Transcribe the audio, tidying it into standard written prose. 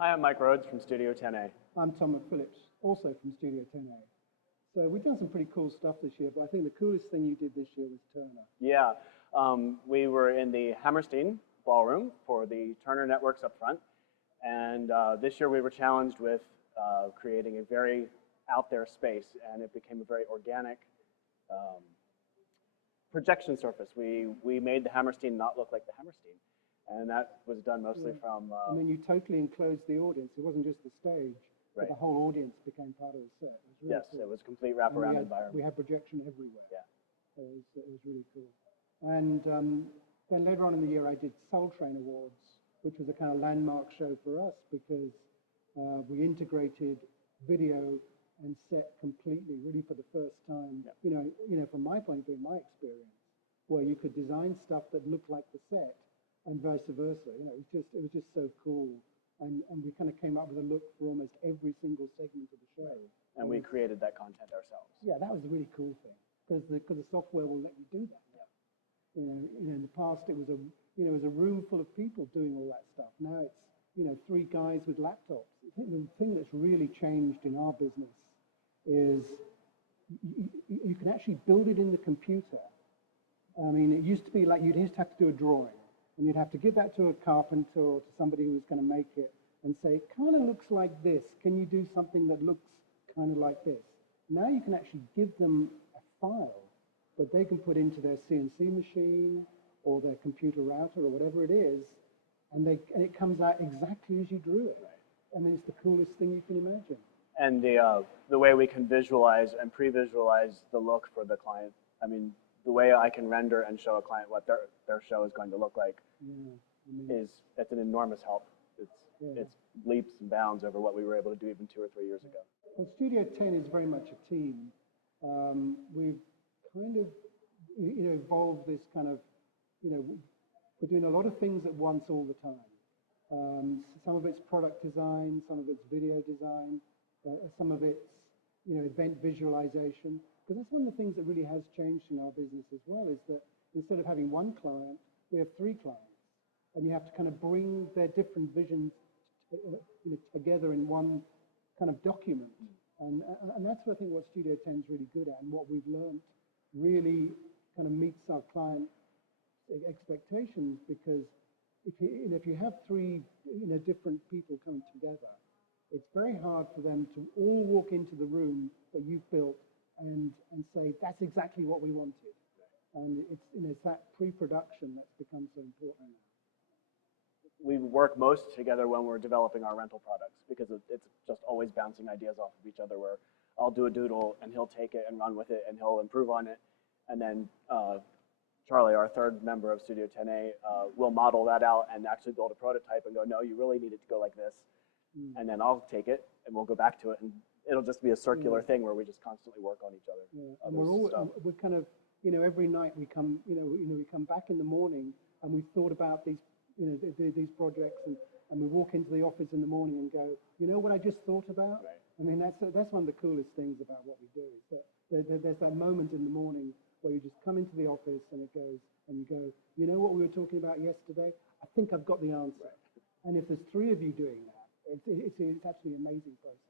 Hi, I'm Mike Rhoads from Studio 10A. I'm Tom McPhillips, also from Studio 10A. So we've done some pretty cool stuff this year, but I think the coolest thing you did this year was Turner. Yeah, we were in the Hammerstein ballroom for the Turner Networks up front. And this year we were challenged with creating a very out there space, and it became a very organic projection surface. We made the Hammerstein not look like the Hammerstein. And that was done mostly from... I mean, you totally enclosed the audience. It wasn't just the stage, right. But the whole audience became part of the set. It was really yes, cool. It was a complete wraparound environment. We had projection everywhere. Yeah. It was really cool. And then later on in the year, I did Soul Train Awards, which was a kind of landmark show for us because we integrated video and set completely, really for the first time. Yeah. You know, from my point of view, my experience, where you could design stuff that looked like the set, and vice versa. You know, it was just so cool, and we kind of came up with a look for almost every single segment of the show. And we created that content ourselves. Yeah, that was the really cool thing because the software will let you do that. Yeah. You know, in the past it was a room full of people doing all that stuff. Now it's 3 guys with laptops. I think the thing that's really changed in our business is you can actually build it in the computer. I mean, it used to be like you'd just have to do a drawing. And you'd have to give that to a carpenter or to somebody who's going to make it and say, it kind of looks like this. Can you do something that looks kind of like this? Now you can actually give them a file that they can put into their CNC machine or their computer router or whatever it is, and it comes out exactly as you drew it. Right. I mean, it's the coolest thing you can imagine. And the way we can visualize and pre-visualize the look for the client. I mean, the way I can render and show a client what their show is going to look like it's an enormous help. It's leaps and bounds over what we were able to do even 2 or 3 years ago. Well, Studio 10 is very much a team. We've kind of evolved this kind of, we're doing a lot of things at once all the time. Some of it's product design, some of it's video design, some of it's event visualization. Because that's one of the things that really has changed in our business as well, is that instead of having 1 client, we have 3 clients. And you have to kind of bring their different visions together in one kind of document. And that's what I think what Studio 10 is really good at, and what we've learned really kind of meets our client expectations, because if you have 3 different people coming together, it's very hard for them to all walk into the room that you've built and say, that's exactly what we wanted. And it's that pre-production that's become so important now. We work most together when we're developing our rental products, because it's just always bouncing ideas off of each other, where I'll do a doodle and he'll take it and run with it and he'll improve on it. And then Charlie, our 3rd member of Studio 10A, will model that out and actually build a prototype and go, no, you really need it to go like this. And then I'll take it and we'll go back to it, and it'll just be a circular thing where we just constantly work on each other. Yeah. And we're kind of, every night we come, we come back in the morning and we've thought about these, these projects, and we walk into the office in the morning and go, you know what I just thought about? Right. I mean, that's one of the coolest things about what we do, is that there's that moment in the morning where you just come into the office and it goes, and you go, you know what we were talking about yesterday? I think I've got the answer. Right. And if there's 3 of you doing that, it's actually an amazing process.